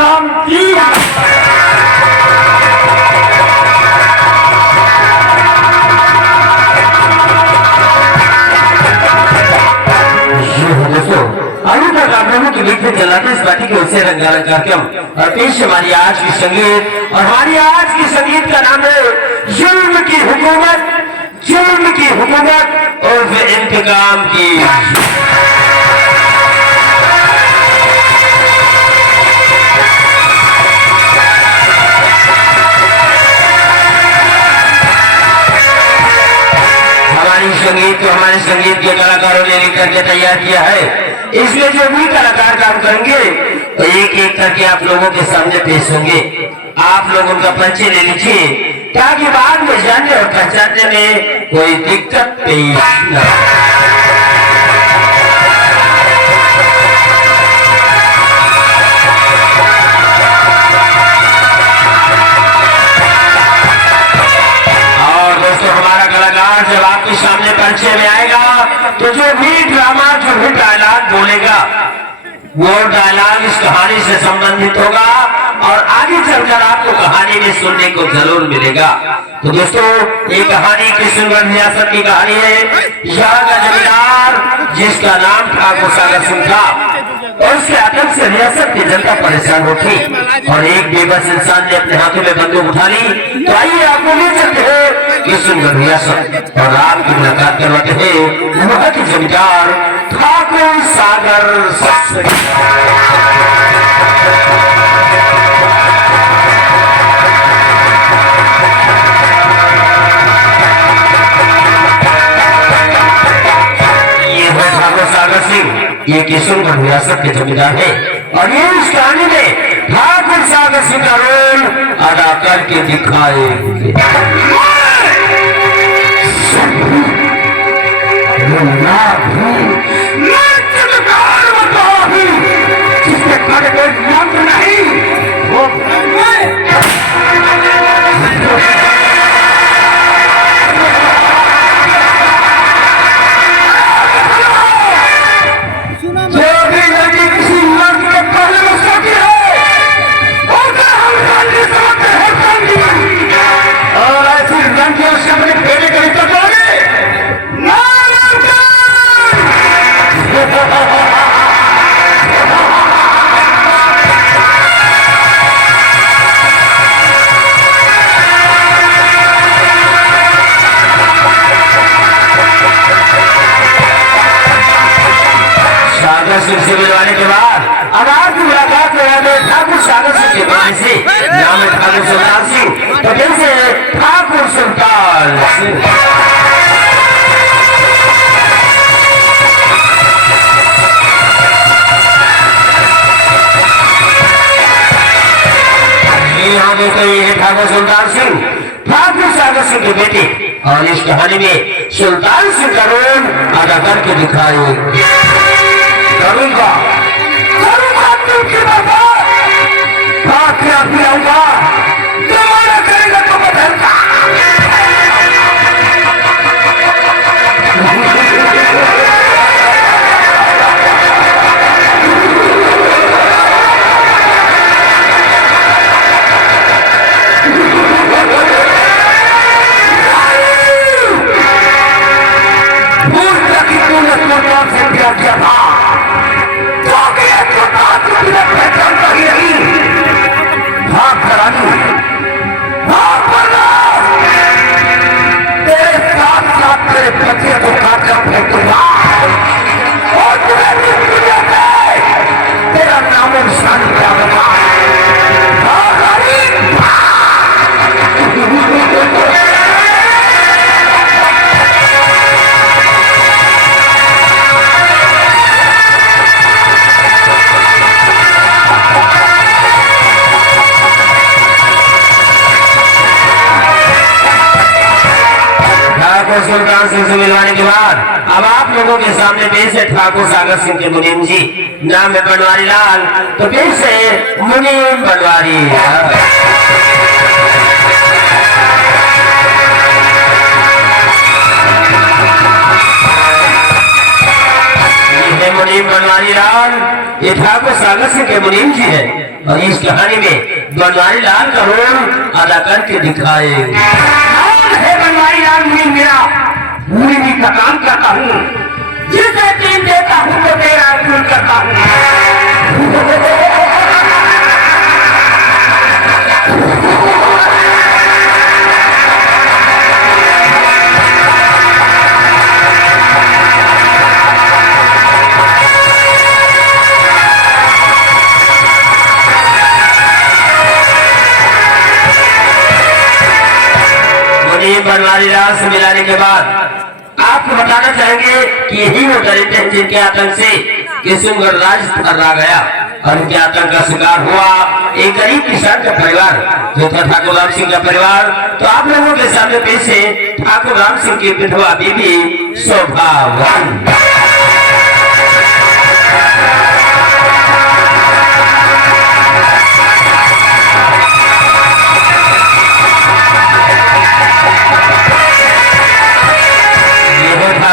काम की। आइए तक आप लोगों के बीच में चलाते इस पार्टी के उससे रंगारंग कार्यक्रम और पेश हमारी आज की संगीत। और हमारी आज की संगीत का नाम है जुल्म की हुकूमत, जुल्म की हुकूमत और फिर इंतकाम की। हमारे संगीत के कलाकारों ने लिख करके तैयार किया है। इसमें जो भी कलाकार काम करेंगे तो एक एक करके आप लोगों के सामने पेश होंगे। आप लोग उनका परिचय ले लीजिए ताकि बाद में जानने और पहचानने में कोई दिक्कत पेश न हो। जब आपके सामने परिचय में आएगा तो जो भी ड्रामा, जो भी डायलॉग बोलेगा वो डायलॉग इस कहानी से संबंधित होगा और आगे चलकर आपको कहानी में सुनने को जरूर मिलेगा। तो दोस्तों, ये कहानी किशनगढ़ रियासत की कहानी है। यहाँ का जमींदार जिसका नाम ठाकुर सागर सिंह था और उसके आतंक से रियासत की जनता परेशान हो थी और एक बेबस इंसान ने अपने हाथों में बंदूक उठा ली। तो आइए आपको ले चलते हैं किशनगढ़ रियासत और आपकी मुलाकात करवाते हैं वहाँ के जमींदार ठाकुर सागर सिंह। ये किशनगढ़ रियासत के जमींदार है और ये इस कहानी में ठाकुर सागर सिंह का रोल अदा करके दिखाएंगे। जिसके खड़े कोई मंत्र नहीं वो से मिलवाने के बाद अब आपकी मुलाकात में ठाकुर सागर सिंह के बेटे से नाम है ठाकुर सुल्तान सिंह। तो फिर से ठाकुर सुल्तान सिंह। यहाँ देखो ये है ठाकुर सुल्तान सिंह, ठाकुर सागर सिंह के बेटे और इस कहानी में सुल्तान सिंह का रोल अदा करके दिखाए करूंगा तुमकी बाबा क्या पिलाऊंगा तुम्हारा करेगा तो बदलता। से प्यार किया था तेरा नाम निशान क्या होगा। सुल्तान सिंह से मिलवाने के बाद अब आप लोगों के सामने पेश है ठाकुर सागर सिंह के मुनीम जी। नाम है बनवारी लाल। तो पेश है मुनीम बनवारी। ये मुनीम बनवारी लाल, ये ठाकुर सागर सिंह के मुनीम जी है और इस कहानी में बनवारी लाल का रोल अदा करके दिखाएंगे। बनवारी लाल मुनि मेरा मुनि भी का काम करता हूँ, जिसे टीम देता हूँ तो तेरा अर्जुन करता हूँ। बनवारी लाल से मिलाने के बाद आपको बताना चाहेंगे कि यही वो दरिद्र हैं जिनके आतंक से किशनगढ़ राज थर्रा गया और उनके आतंक का शिकार हुआ एक गरीब किसान का परिवार जो था ठाकुर राम सिंह का परिवार। तो आप लोगों के सामने पेश है ठाकुर राम सिंह की विधवा बीबी शोभावन।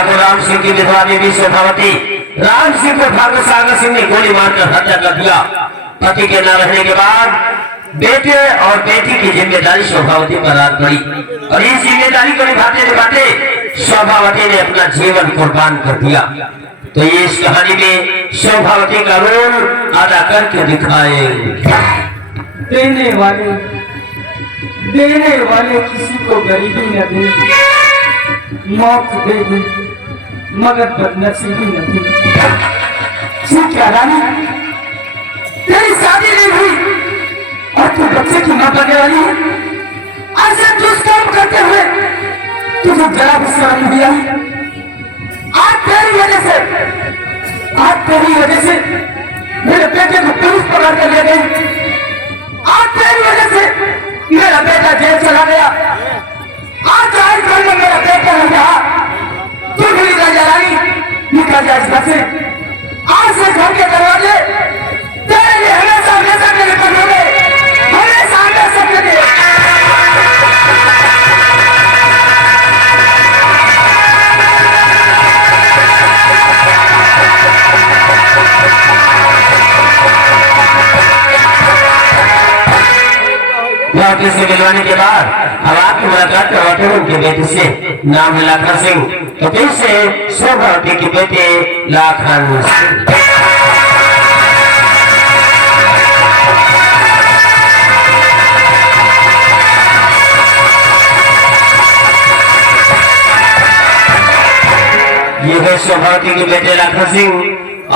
राम सिंह की विधवा देवी शोभावती राम सिंह को ठाकुर सागर सिंह ने गोली मारकर हत्या कर दिया। पति के न रहने के बाद बेटे और बेटी की जिम्मेदारी शोभावती पर आ पड़ी और इस जिम्मेदारी को निभाते निभाते शोभावती ने अपना जीवन कुर्बान कर दिया। तो ये इस कहानी में शोभावती का रोल अदा करके दिखाएंगे। देने वाले किसी को गरीबी न दे, मौत दे दे मगर बदनसीबी न थी। क्या रानी, तेरी शादी नहीं हुई और तू बच्चे की मां बनने वाली है। ऐसे दुष्कर्म करते हुए तुझे जरा भी शर्म नहीं आई। आज तेरी वजह से मेरे बेटे को पुलिस पकड़ कर ले गई। आज तेरी वजह से मेरा बेटा जेल चला गया। आज घर में मेरा बेटा नहीं रहा। तू भी निकल जा रानी, निकल जा इस घर से। आज से घर के दरवाजे तेरे लिए हमेशा के लिए बंद होंगे, हमेशा के लिए। लड़के से मिलवाने के बाद अब आपकी मुलाकात करवाते हैं उनके बेटे से, नाम है लाखन सिंह। तो फिर से शोभावती के बेटे लाखन सिंह। ये है शोभावती के बेटे लाखन सिंह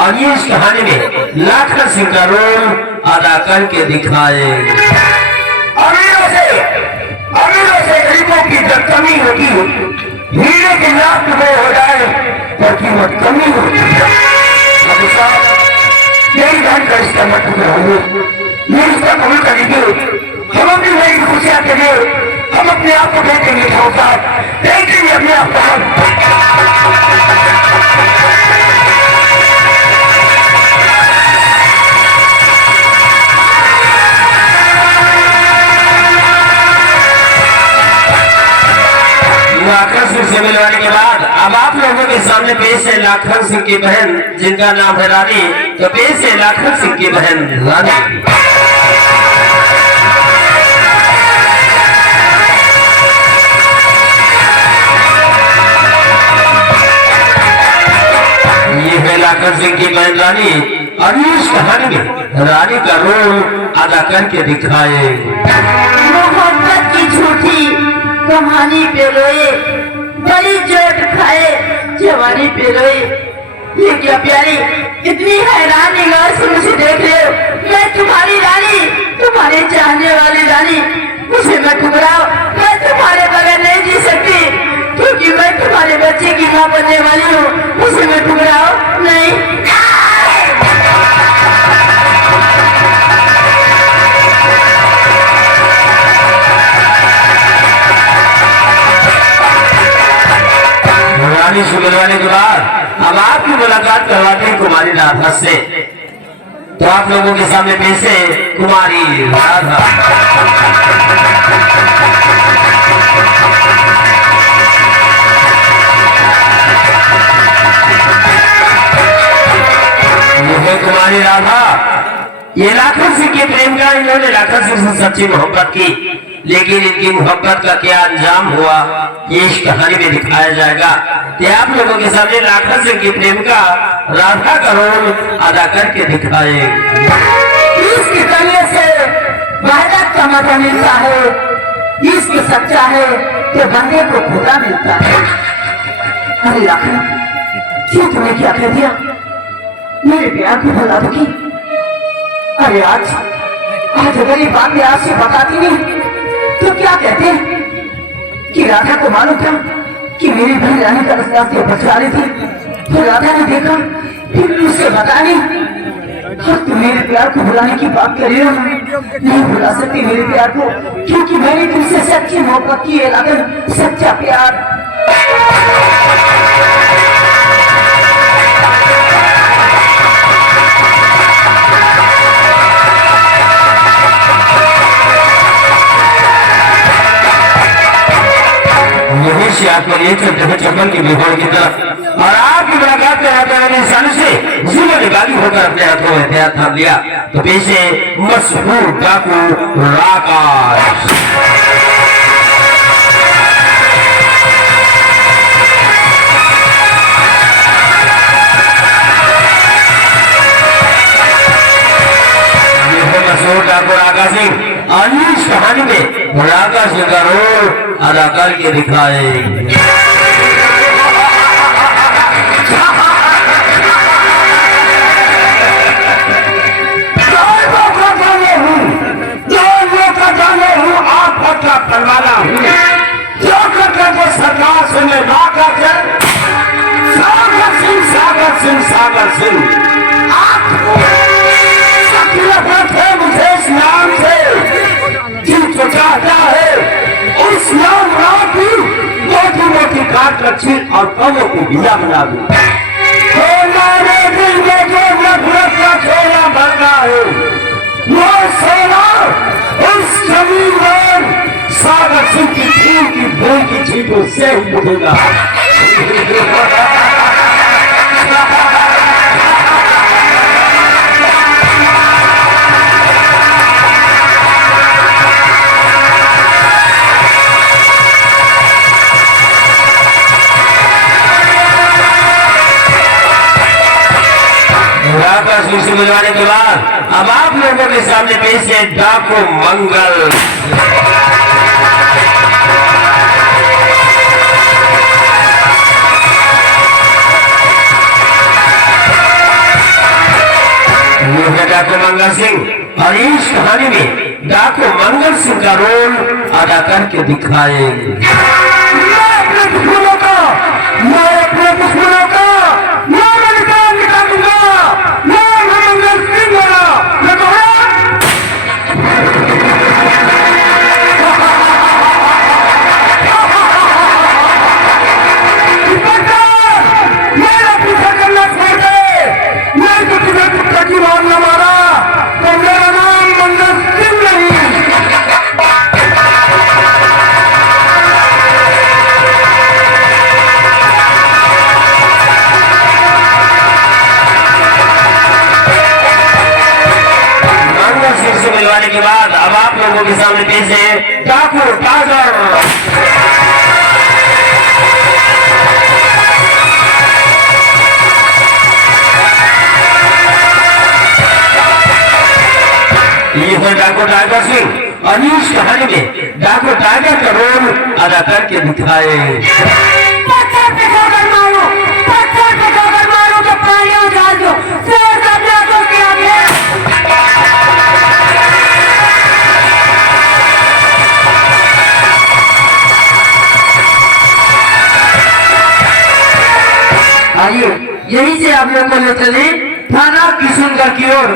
और ये इस कहानी में लाखन सिंह का रोल अदा करके दिखाएंगे। अमीरों से गरीबों की जब कमी होती है, हीरे की लाख रुपए हो जाए तो कीमत कमी होती है। अब साहब यही धन का इसका मतलब है, ये इसका कबूल करेंगे। हम अपनी नई खुशियां के लिए हम अपने आप को देखेंगे, देखेंगे अपने आप को। लाखन सिंह से मिलवाने के बाद अब आप लोगों के सामने पेश है लाखन सिंह की बहन जिनका नाम है रानी। तो पेश है लाखन सिंह की बहन रानी। ये है लाखन सिंह की बहन रानी और इस कहानी में रानी का रोल अदा करके दिखाएंगे। मोहब्बत की झूठी कहानी पे रोए, बड़ी चोट खाए जवानी पे रोए। ये क्या प्यारी, इतनी हैरान निगाह से मुझे देख रहे हो। मैं तुम्हारी रानी, तुम्हारे चाहने वाली रानी। मुझे मत ठुकराओ, मैं तुम्हारे बगैर नहीं जी सकती, क्योंकि मैं तुम्हारे बच्चे की मां बनने वाली हूँ। मुझे मत ठुकराओ, नहीं। रानी से मिलवाने के बाद अब आपकी मुलाकात करवाते हैं कुमारी राधा से। तो आप लोगों के सामने पेश है कुमारी राधा। ये है कुमारी राधा ये राघव सिंह के प्रेम का, इन्होंने राघव सिंह से सच्ची मोहब्बत की, लेकिन इनकी मोहब्बत का क्या अंजाम हुआ ये इस कहानी में दिखाया जाएगा। कि आप लोगों के सामने राघव सिंह के प्रेम का राधा का रोल अदा करके दिखाए। इश्क करने से वहदत का मजा मिलता है, इश्क सच्चा है तो बंदे को खुदा मिलता है। अरे राघव, क्यों तुमने क्या कह दिया? मेरे प्यार को भुला दोगी? अरे आज अगर ये बात मैं आपसे बताती नहीं तो क्या कहते हैं कि राधा को मालूम था कि मेरी बहन रानी का रास्ता से बचा रही थी, तो राधा ने देखा फिर उससे बताने। और तुम मेरे प्यार को भुलाने की बात कर रहे हो ना? नहीं भुला सकती मेरे प्यार को, क्योंकि मैंने तुमसे सच्ची मोहब्बत की है राधा, सच्चा प्यार। यहीं से आपको लिए चलते हुए चप्पल की बिगोड़ की तरफ, और आपकी मुलाकात के हाथों वाले इंसान से जिले में बागी होकर अपने हाथों में हथियार थाम लिया। तो पीछे मशहूर डाकू राकाश। मशहूर डाकू राका सिंह और इस कहानी में राका सिंह का रोल अदा करके दिखाए। करवाना हूँ जो करके सरकार से मैं राका सागर सिंह मुझे इस नाम से जो चाहता है उस नाम की मोटी मोटी काट रखी और कमों की भिया बना दूं। हमारे दिल में जो नफरत का छोला भरना है वो सोना उस जमीन पर सागर सिंह की खून की भूल की छींटों से ही उठेगा। से मिलवाने के बाद अब आप लोगों के सामने पेश है डाकू मंगल। ये है डाकू मंगल सिंह और इस कहानी में डाकू मंगल सिंह का रोल अदा करके दिखाएंगे। मैं अपने दुश्मनों का निकाल दूंगा। मैं मंगल सिंह वाला मेरा पीछा करना छोड़ दे। मैं तो तुम्हें कुत्ता की मार न मारा तो मेरा नाम मंगल सिंह नहीं। से मिलवाने के बाद अब आप लोगों के सामने पेश है डाकू टाइगर। ये है डाकू टाइगर सिंह और इस कहानी में डाकू टाइगर का रोल अदा करके दिखाए। पत्थर पे ठोकर मारो तो पानी उछाल दो। आइए यहीं से आप लोग को ले चले थाना किशनगढ़ की ओर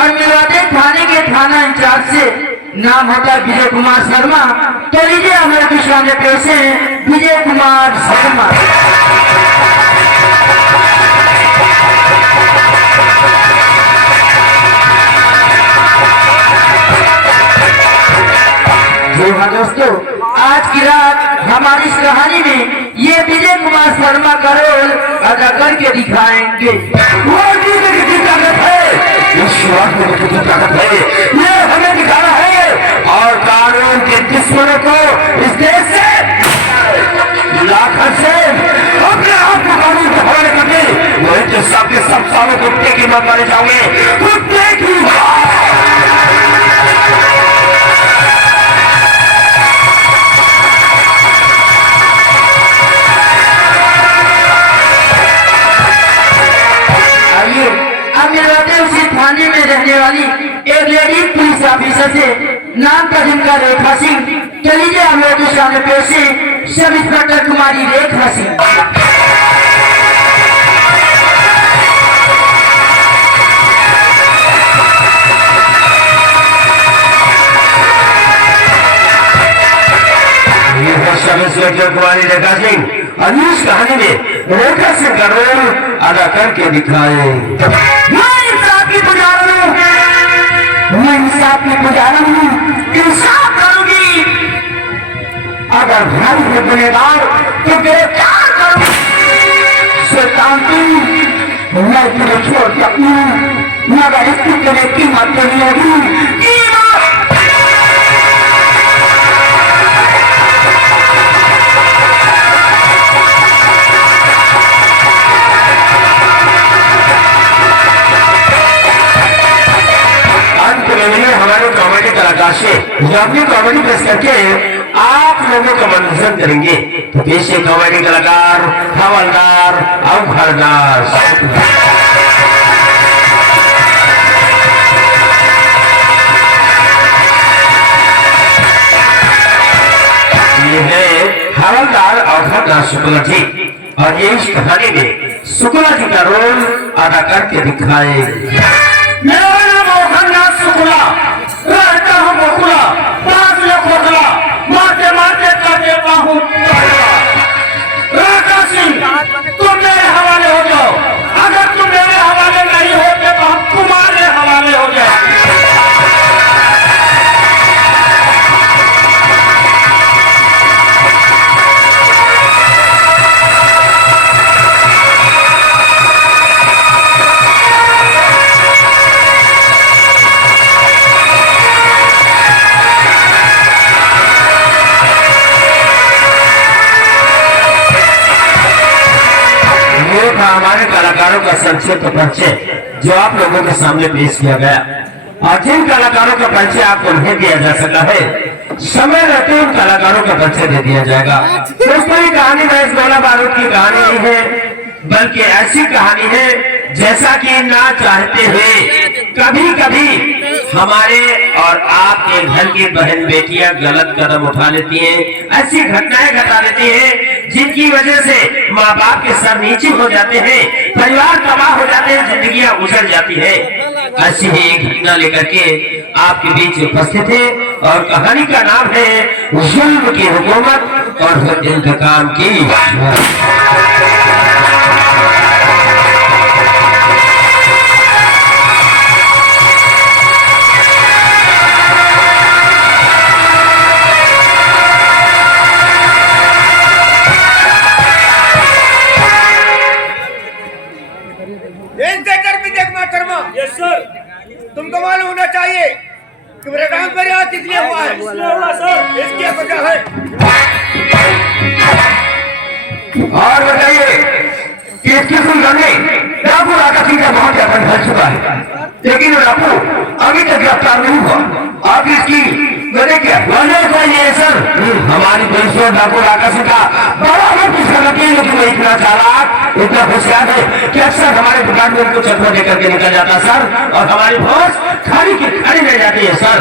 और मिलवाते थाने के थाना इंचार्ज से। नाम होता है विजय कुमार शर्मा। तो लीजिए हम लोग के सामने पेश हैं विजय कुमार शर्मा। जी हाँ दोस्तों, आज की रात हमारी इस कहानी में ये विजय कुमार शर्मा का रोल अदा करके दिखाएंगे। वो इस वक्त में कितनी ताकत है ये हमें दिखाना है और कानून के दुश्मनों को इस देश से लाखन से अपने आप को कानून के हवाले करके वही तो सबके सब सालों कुत्ते की मत मारे जाओगे कुत्ते की उसी थाने में रहने वाली एक लेडी पुलिस ऑफिसर से नाम था जिनका रेखा सिंह। चलिए हम लोग के सामने पेश है सब इंस्पेक्टर कुमारी रेखा सिंह। ये है सब इंस्पेक्टर कुमारी रेखा सिंह। अनीश कहानी में रेखा सिंह का रोल अदा करके दिखाए। मैं इंसाफ की पुजारी हूँ, मैं इंसाफ की पुजारी हूँ, इंसाफ करूंगी। अगर भाई है गुनहगार तो गिरफ्तार करूंगी। शैतान तू, मैं तुम्हें छोड़ सकती हूँ मगर इसकी तुम्हें कीमत नहीं होगी। हमारे कॉमेडी कलाकार से जो अपनी कॉमेडी पेश करके आप लोगों का मनोरंजन करेंगे तो कैसे कॉमेडी कलाकार हवलदार और घरदार ये है हवलदार और घरदार शुक्ला जी और ये इस कहानी में शुक्ला जी का रोल अदा करके दिखाए। शुक्ला रहता हूँ बकुला पास में खोखला मारते मारते कर देता हूँ रेखा सिंह तुम मेरे हवाले हो जाओ। अगर तुम मेरे हवाले नहीं होते तो हम तुम्हारे हवाले हो जाए। हमारे कलाकारों का संक्षिप्त परिचय जो आप लोगों के सामने पेश किया गया और जिन कलाकारों का परिचय आपको नहीं दिया जा सका है समय रहते उन कलाकारों का परिचय दे दिया जाएगा। दोस्तों ये कहानी महज गोला बारूद की कहानी नहीं है बल्कि ऐसी कहानी है जैसा कि ना चाहते हुए कभी कभी हमारे और आपके घर की बहन बेटियां गलत कदम उठा लेती हैं, ऐसी घटनाएं घटा लेती हैं जिनकी वजह से माँ बाप के सर नीचे हो जाते हैं, परिवार तबाह हो जाते हैं, जिंदगियां उजड़ जाती है। ऐसी ही एक घटना लेकर के आपके बीच उपस्थित है और कहानी का नाम है जुल्म की हुकूमत और इंतकाम की। यस सर, तुमको मालूम होना चाहिए कि मेरा काम पर यहाँ किस लिए हुआ है। सर इसकी वजह है। और बताइए कि इसकी सुनने डाकू राका सिंह का बहुत ज्यादा ढल चुका है लेकिन डाकू अभी तक गिरफ्तार नहीं हुआ। आप इसकी वजह क्या? वजह तो ये सर हमारी पुलिस को डाकू राका सिंह का बड़ा पीछा करती है लेकिन वो इतना चालाक इतना होशियार है कि अक्सर हमारे डिपार्टमेंट को चक्कर देकर के निकल जाता सर और हमारी फौज खड़ी की खड़ी रह जाती है सर।